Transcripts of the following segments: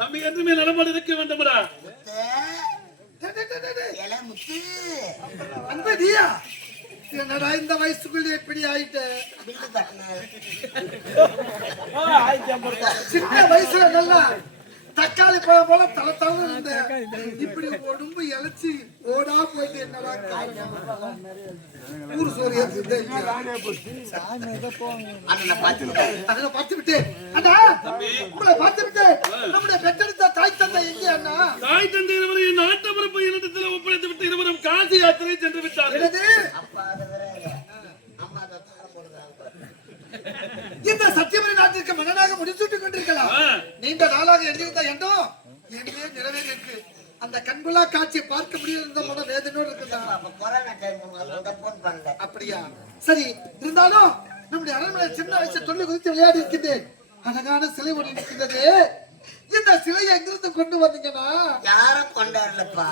தம்பி என்றுமே நலமோடு இருக்க வேண்டும்டா. என்னடா இந்த வயசுக்குள்ள எப்படி ஆயிட்ட? சின்ன வயசுல நல்லா தக்காளி பழம் போல தலை தலை இருந்த இப்படி உடம்பு இழைச்சி ஓடா போயிட்டு என்னடா ஊர் சோறு பார்த்து விட்டு உங்களை பார்த்து விட்டு நம்முடைய பெற்றெடுத்த தாய் தந்தை எங்கே அண்ணா? தாய் தந்தை இருவரையும் நாட்டு பரப்பு இனத்தில் ஒப்படைத்து விட்டு இருவரும் காசி யாத்திரை சென்று விட்டார்கள். இந்த சத்தியமணி நாட்டிற்கு மன்னனாக முடிசூட்டிக் கொண்டிருக்கலாம். நீண்ட நாளாக எண்ணிருந்த எண்ணம் என்னே நிறைவேறி இருக்கு. அந்த கண்குள்ளா காட்சியை பார்க்க முடியல மன வேதனோடு இருக்குதா? அப்படியா? சரி, இருந்தாலும் நம்முடைய அரண்மனை சின்ன வயசு தொழில் குறித்து விளையாடி இருக்கின்றேன். அழகான சிலை ஒன்று இருக்கின்றது. இந்த சிலையை எங்கிருந்து கொண்டு வந்தீங்கன்னா? யாரும் கொண்டாடலப்பா,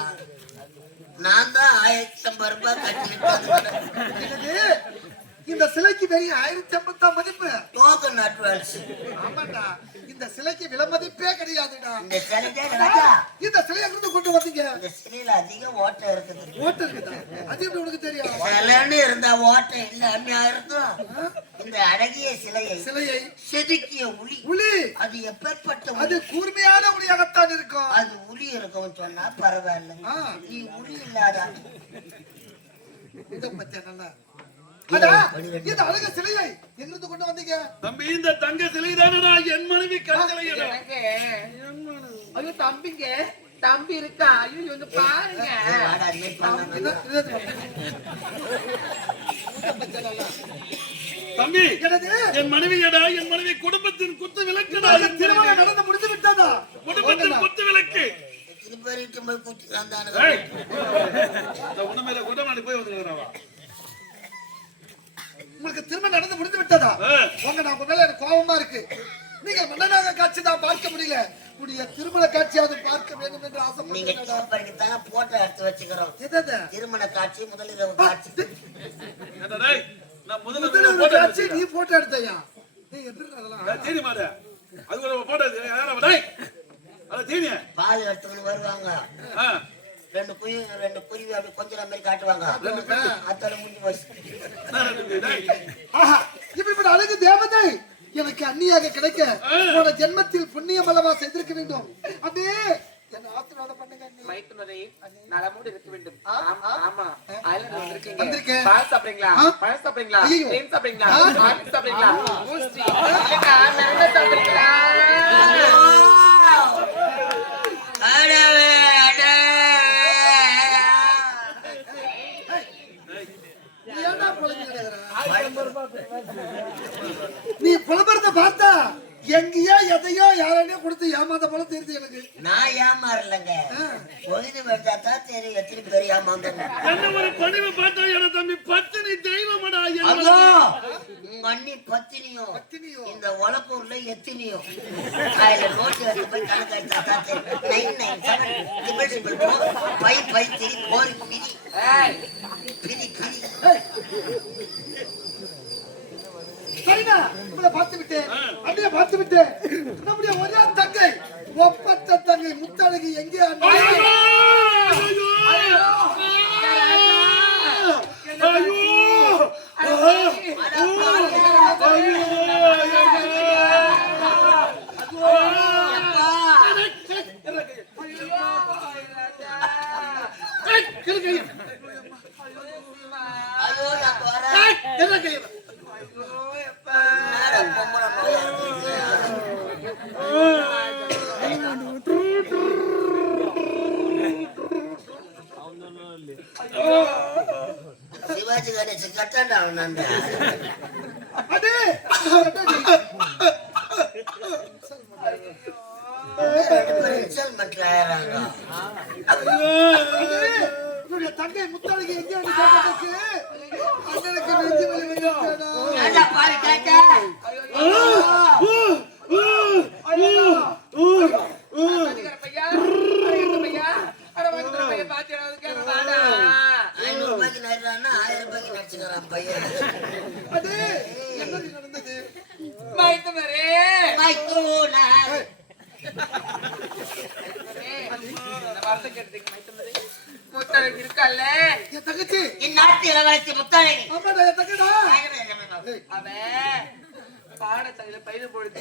நான் தான் 1050 ரூபாய் கட்டிட்டு. இந்த சிலைக்கு வெறும் 1050 மதிப்பு. Token advance. ஆமாடா, இந்த சிலைக்கு விலை மதிப்பே கிடையாதுடா. இந்த சிலைக்கே ராஜா, இந்த சிலையை எங்கிருந்து கொண்டு வந்தீங்க? இந்த சிலையில அதிக ஓட்டை இருக்குது. ஓட்டை இருக்குதா? அது எப்படி உனக்கு தெரியும்? சிலைன்னு இருந்தா ஓட்டை இல்லாமையா இருக்கும். இந்த அழகிய சிலையை செதுக்கிய உளி அது எப்பேற்பட்ட அது கூர்மையான உளியாகத்தான் இருக்கும். அது உளி இருக்கும் சொன்னா பரவாயில்ல. நீ உளி இல்லாத இதை பத்தி நல்லா இந்த அழகு சிலையை எங்கிருந்து கொண்டு வந்தீங்க? தம்பி, இந்த தங்க சிலை தானடா என் மனைவி கண்களையடா. ஐயோ தம்பிங்க, தம்பி இருக்கா? ஐயோ வந்து பாருங்க. தம்பி, என் மனைவியடா, என் மனைவி குடும்பத்தின் குத்து விளக்குடா. திருமணம் நடந்து முடிந்து விட்டதா? குடும்பத்தின் குத்து விளக்கு. உணமையில குடமாடி போய் வந்துருக்கிறவா. உங்களுக்கு திருமணம் நடந்து முடிந்து விட்டதா? உங்க மேல எனக்கு கோபமா இருக்கு. நீங்க மன்னனாக காட்சி தான் பார்க்க முடியல, உடைய திருமண காட்சியாவது பார்க்க வேண்டும் என்று ஆசைப்படுறீங்க. போட்டோ எடுத்து வச்சுக்கிறோம். திருமண காட்சி, முதலிரவு காட்சி. முதலிரவு காட்சி நீ போட்டோ எடுத்தையா? பால் எடுத்துக்கணும் வருவாங்க. ரெண்டு குருவி அப்படி கொஞ்சம் மாதிரி காட்டுவாங்க. அத்தோட முடிஞ்சு போச்சு. இப்படிப்பட்ட அழகு தேவதை எனக்கு அந்நியாக கிடைக்க போன ஜென்மத்தில் புண்ணியம் அல்லவா செய்திருக்க வேண்டும். அதே என்ன ஆசீர்வாதம் பண்ணுங்க. மைத்துனரே நலமோடு இருக்க வேண்டும். ஆமா, ஐலண்ட் வந்திருக்கீங்க. வந்திருக்கேன். பால் சாப்பிடுறீங்களா? பழம் சாப்பிடுறீங்களா? தேன் சாப்பிடுறீங்களா? ஆப்பிள் சாப்பிடுறீங்களா? பூஸ்ட்ரி நரம்ப சாப்பிடுறீங்களா? நீ புலம்புறத பார்த்தா எங்கேயோ எதையோ யாரையோ கொடுத்து ஏமாந்த போல தெரியுது எனக்கு. நான் ஏமாறலங்க, பொழுது வந்தா தான் தெரியும் எத்தனை பேர் ஏமாந்தாங்க. என்ன ஒரு பணிவு பார்த்தா என தம்பி பத்தினி தெய்வமடா. ஐயோ, உங்க அண்ணி பத்தினியும் இந்த உலகூர்ல எத்தினியோ அதுல நோட்டு எடுத்து போய் கணக்கு எடுத்தா தான் தெரியும். 997 பை பை திரி கோரி பிரி பிரி. சரிடா, உங்களை பார்த்து விட்டேன், அப்படியே பார்த்து விட்டேன். நம்முடைய ஒரே தங்கை, ஒப்பற்ற தங்கை முத்தழகி எங்கே? சிவாஜி கணேச கட்டாண்டா தங்கை முத்தழகி எங்கே அண்ணனுக்கு நெஞ்சு வலி வந்துட்டா. என்னடான்னா 1000 ரூபாய்க்கு நடிச்சுக்கிறான் பையன். அது என்ன நடந்தது? மைத்துனரே மைத்துனர். இந்த வார்த்தை கேட்டீங்க மைத்துனரே. முத்தழகு இருக்கல்ல என் தங்கச்சி என் நாட்டு இளவரசி முத்தழகு. ஆமாடா என் தங்கடா. அவன் பாடசாலையில பயில பொழுது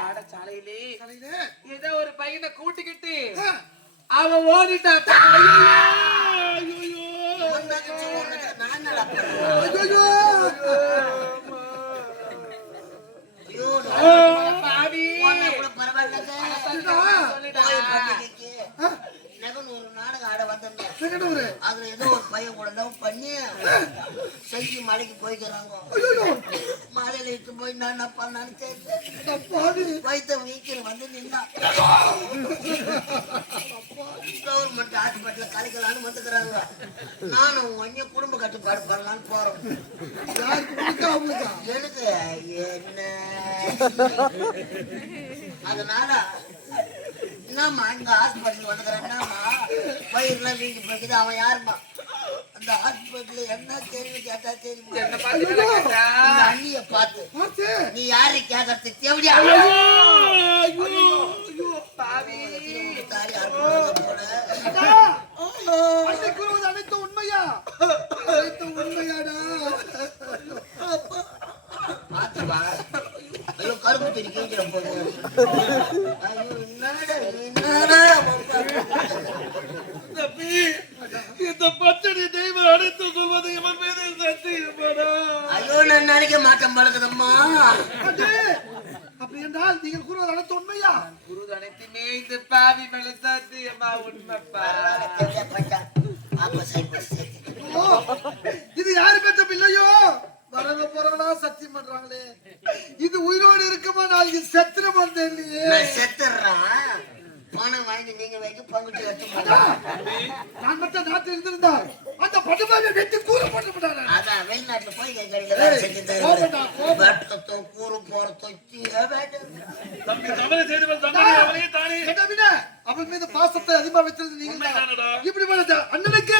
பாடசாலையிலே ஏதோ ஒரு பையனை கூட்டிக்கிட்டு அவன் ஓடிட்டான். நான் நல்லா ஐயோ பாவி கூட பரவாயில்லைங்க. ஒரு நாடகம் ஆட வந்திருந்தேன். அதுல ஏதோ ஒரு பையன் கூட லவ் பண்ணி செஞ்சு மலைக்கு போய்க்கிறாங்க. மலையில இட்டு போய் நான் என்ன பண்ணான்னு தெரியல. வயிற்ற வீக்கிற வந்து நின்னா கவர்மெண்ட் ஹாஸ்பிட்டல கலைக்கலான்னு வந்துக்கிறாங்க. நானும் கொஞ்சம் குடும்ப கட்டுப்பாடு பண்ணலான்னு போறோம். எனக்கு என்ன அதனால என்னம்மா இந்த ஹாஸ்பிட்டல் வந்துக்கிறேன்னா வயிறுலாம் வீங்கி போய்க்குது. அவன் யாருமா அந்த ஹாஸ்பிட்டல் என்ன தெரியும் கேட்டா தெரியுமா? இந்த அண்ணிய பார்த்து நீ யாரு கேட்கறது தேவையா? தாலி அறுப்பு போட அனைத்து உண்மையா? அனைத்து உண்மையாடா? பார்த்தவா ஐயோ கருப்பு தெரி கேட்கிற போது ஐயோ இந்த பச்சடி தெய்வம் அனைத்து சொல்வது இவன் மீது சத்தியமாடா. ஐயோ நான் நினைக்க மாட்டேன் பழகுதம்மா. அப்படி என்றால் நீங்கள் கூறுவது அனைத்து உண்மையா? குரு அனைத்துமே இந்த பாவி மேல சத்தியமா உண்மைப்பா. இது யாரு பெற்ற பிள்ளையோ? வரவ போறவனா சத்தியம் பண்றாங்களே. இது உயிரோடு இருக்குமா? நாளைக்கு செத்துறமா தெரியலையே. செத்துறான் பணம் வாங்கி நீங்க வைக்க பங்குட்டு எடுத்து நான் மட்டும் நாட்டில் இருந்திருந்தா அந்த பட்டுமாவை வெட்டி கூறு போட்டு விட்டாரு. அதான் வெளிநாட்டுல போய் கடையில செஞ்சு தருவாரு. கூறு போறதோ அவள் மீது பாசத்தை அதிகமா வச்சிருந்து நீங்க இப்படி அண்ணனுக்கு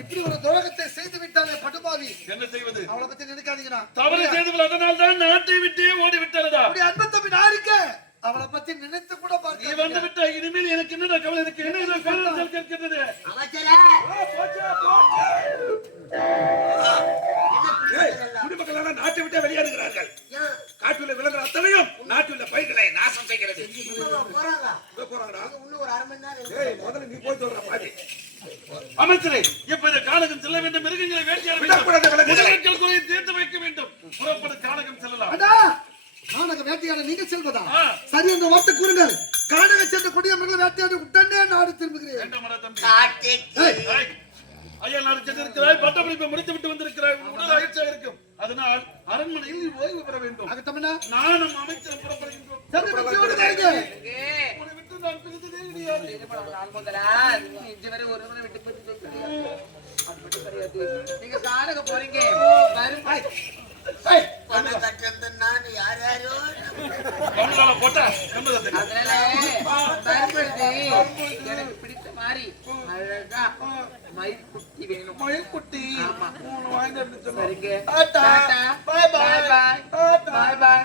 இப்படி ஒரு துரோகத்தை செய்து விட்டாலே பட்டுமாவி. என்ன செய்வது? அவளை பத்தி நினைக்காதீங்கன்னா தவறு செய்து அதனால் தான் நாட்டை விட்டே ஓடி விட்டாரதா? அப்படி அன்பு தம்பி நான் இருக்கேன். அவளை பத்தி நினைத்து கூட நீ வந்து விட்டா இனிமேல் எனக்கு என்னடா கவலை? எனக்கு என்ன காரணம் கேட்கிறது? குடிமக்கள் நாட்டை விட்டே வெளியேறுகிறார்கள். காட்டுள்ள விலங்குகள் அத்தனையும் நாட்டுள்ள பயிர்களை நாசம் செய்கிறது. முதல்ல நீ போய் சொல்ற பாட்டி அமைச்சரே, இப்ப இந்த கானகம் செல்ல வேண்டும். மிருகங்களை வேட்டையாட குறையை தீர்த்து வைக்க வேண்டும். புறப்பட கானகம் செல்லலாம். கானக வேட்டையாட நீங்க செல்வதா? சரி என்று வார்த்தை கூறுங்கள். கானக சென்று கொடிய மிருக வேட்டையாடி உடனே நாடு திரும்புகிறேன். ஐயா நாடு சென்றிருக்கிறாய், பட்டப்படிப்பை முடித்து விட்டு வந்திருக்கிறாய். உடல் அகிழ்ச்சியாக இருக்கும். அதனால் அரண்மனையில் நீ ஓய்வு பெற வேண்டும். நானும் அமைச்சர் புறப்படுகின்றோம். நான் பிரித்ததே கிடையாது. நீங்க காணக போறீங்க. நான் யார் யாரோ அதனால பயன்படுத்தி எனக்கு பிடித்த மாதிரி அழகா மயில் குட்டி வேணும். மயில் குட்டி ஆமா வாங்கி சரிங்க. பாய் பாய். பாய் பாய்.